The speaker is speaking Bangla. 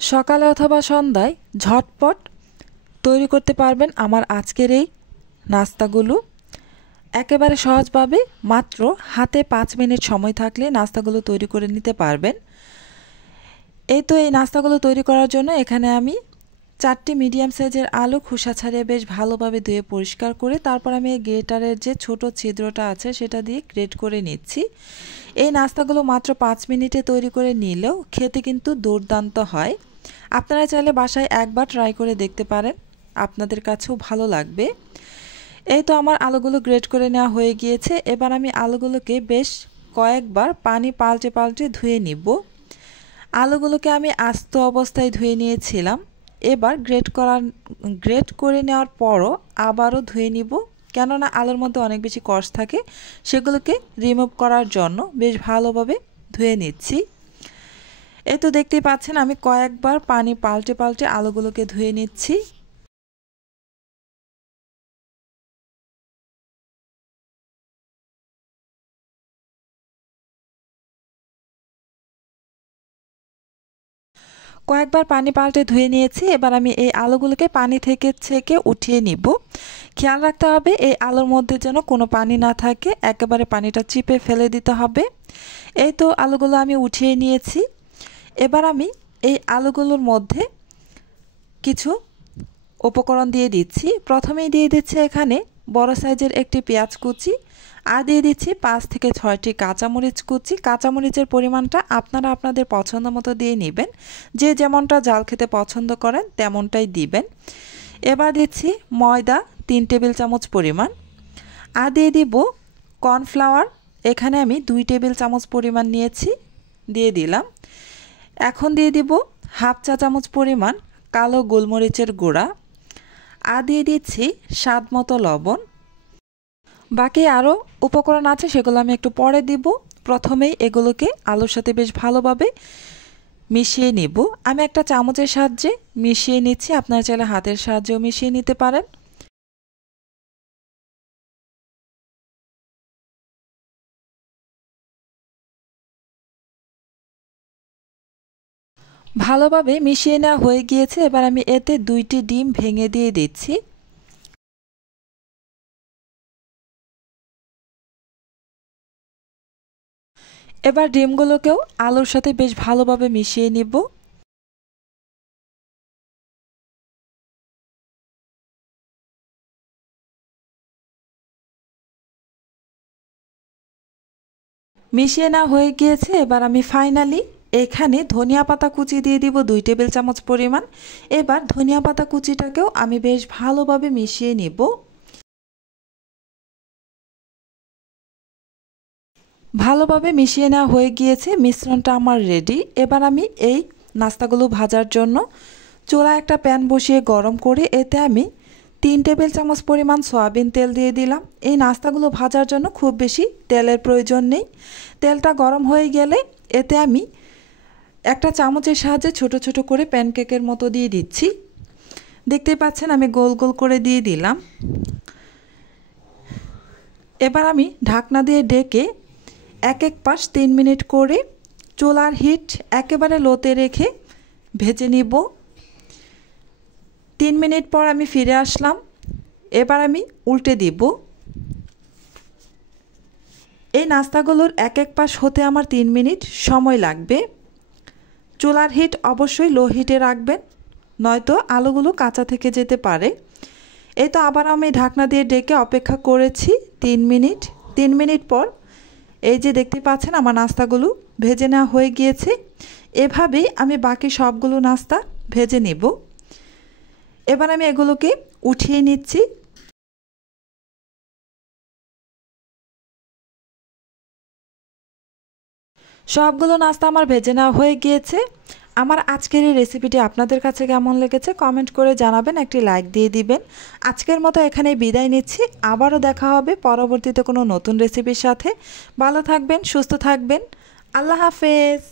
সকালে অথবা সন্ধ্যায় ঝটপট তৈরি করতে পারবেন আমার আজকের এই নাস্তাগুলো। একেবারে সহজভাবে মাত্র হাতে 5 মিনিট সময় থাকলে নাস্তাগুলো তৈরি করে নিতে পারবেন। এই তো এই নাস্তাগুলো তৈরি করার জন্য এখানে আমি 4টি মিডিয়াম সাইজের আলু খোসা ছাড়িয়ে বেশ ভালোভাবে ধুয়ে পরিষ্কার করে তারপর আমি গ্রেটারের যে ছোট ছিদ্রটা আছে সেটা দিয়ে গ্রেট করে নিচ্ছি। এই নাস্তাগুলো মাত্র 5 মিনিটে তৈরি করে নিলেও খেতে কিন্তু দুর্দান্ত হয়। আপনারা চাইলে বাসায় একবার ট্রাই করে দেখতে পারেন, আপনাদের কাছেও ভালো লাগবে। এই তো আমার আলুগুলো গ্রেট করে নেওয়া হয়ে গিয়েছে। এবার আমি আলুগুলোকে বেশ কয়েকবার পানি পাল্টে পাল্টে ধুয়ে নিব। আলুগুলোকে আমি আস্ত অবস্থায় ধুয়ে নিয়েছিলাম। এবার গ্রেট করে নেওয়ার পরও আবারও ধুয়ে নিব, কেননা আলুর মধ্যে অনেক বেশি কষ থাকে, সেগুলোকে রিমুভ করার জন্য বেশ ভালোভাবে ধুয়ে নিচ্ছি। এই তো দেখতেই পাচ্ছেন আমি কয়েকবার পানি পাল্টে পাল্টে আলুগুলোকে ধুয়ে নিচ্ছি। কয়েকবার পানি পাল্টে ধুয়ে নিয়েছি। এবার আমি এই আলুগুলোকে পানি থেকে ছেঁকে উঠিয়ে নিব। খেয়াল রাখতে হবে এই আলুর মধ্যে যেন কোনো পানি না থাকে, একেবারে পানিটা চিপে ফেলে দিতে হবে। এই তো আলুগুলো আমি উঠিয়ে নিয়েছি। এবার আমি এই আলুগুলোর মধ্যে কিছু উপকরণ দিয়ে দিচ্ছি। প্রথমেই দিয়ে দিচ্ছি এখানে বড় সাইজের একটি পেঁয়াজ কুচি, আর দিয়ে দিচ্ছি 5 থেকে 6টি কাঁচামরিচ কুচি। কাঁচামরিচের পরিমাণটা আপনারা আপনাদের পছন্দ মতো দিয়ে নেবেন, যে যেমনটা ঝাল খেতে পছন্দ করেন তেমনটাই দিবেন। এবার দিচ্ছি ময়দা 3 টেবিল চামচ পরিমাণ, আর দিয়ে দিব কর্নফ্লাওয়ার। এখানে আমি 2 টেবিল চামচ পরিমাণ নিয়েছি, দিয়ে দিলাম। এখন দিয়ে দিব হাফ চা চামচ পরিমাণ কালো গোলমরিচের গুঁড়া, আর দিয়ে দিচ্ছি স্বাদ মতো লবণ। বাকি আরও উপকরণ আছে, সেগুলো আমি একটু পরে দিব। প্রথমেই এগুলোকে আলুর সাথে বেশ ভালোভাবে মিশিয়ে নিব। আমি একটা চামচের সাহায্যে মিশিয়ে নিচ্ছি, আপনারা চাইলে হাতের সাহায্যেও মিশিয়ে নিতে পারেন। ভালোভাবে মিশিয়ে নেওয়া হয়ে গিয়েছে। এবার আমি এতে 2টি ডিম ভেঙে দিয়ে দিচ্ছি। এবার ডিমগুলোকেও আলুর সাথে বেশ ভালোভাবে মিশিয়ে নিব। মিশিয়ে নেওয়া হয়ে গিয়েছে। এবার আমি ফাইনালি এখানে ধনিয়া পাতা কুচি দিয়ে দিব 2 টেবিল চামচ পরিমাণ। এবার ধনিয়া পাতা কুচিটাকেও আমি বেশ ভালোভাবে মিশিয়ে নিব। ভালোভাবে মিশিয়ে নেওয়া হয়ে গিয়েছে, মিশ্রণটা আমার রেডি। এবার আমি এই নাস্তাগুলো ভাজার জন্য চুলায় একটা প্যান বসিয়ে গরম করে এতে আমি 3 টেবিল চামচ পরিমাণ সয়াবিন তেল দিয়ে দিলাম। এই নাস্তাগুলো ভাজার জন্য খুব বেশি তেলের প্রয়োজন নেই। তেলটা গরম হয়ে গেলে এতে আমি একটা চামচের সাহায্যে ছোট ছোট করে প্যানকেকের মতো দিয়ে দিচ্ছি। দেখতেই পাচ্ছেন আমি গোল গোল করে দিয়ে দিলাম। এবার আমি ঢাকনা দিয়ে ডেকে এক পাশ 3 মিনিট করে চুলার হিট একেবারে লোতে রেখে ভেজে নিব। 3 মিনিট পর আমি ফিরে আসলাম। এবার আমি উল্টে দিব। এই নাস্তাগুলোর এক পাশ হতে আমার 3 মিনিট সময় লাগবে। চুলার হিট অবশ্যই লো হিটে রাখবেন, নয়তো আলুগুলো কাঁচা থেকে যেতে পারে। এই তো আবার আমি ঢাকনা দিয়ে ডেকে অপেক্ষা করেছি 3 মিনিট। 3 মিনিট পর এই যে দেখতে পাচ্ছেন আমার নাস্তাগুলো ভেজে নেওয়া হয়ে গিয়েছে। এভাবেই আমি বাকি সবগুলো নাস্তা ভেজে নেব। এবার আমি এগুলোকে উঠিয়ে নিচ্ছি। সবগুলো নাস্তা আমার ভেজে নেওয়া হয়ে গিয়েছে। আমার আজকের এই রেসিপিটি আপনাদের কাছে কেমন লেগেছে কমেন্ট করে জানাবেন, একটি লাইক দিয়ে দিবেন। আজকের মতো এখানেই বিদায় নিচ্ছি। আবারও দেখা হবে পরবর্তীতে কোনো নতুন রেসিপির সাথে। ভালো থাকবেন, সুস্থ থাকবেন। আল্লাহ হাফেজ।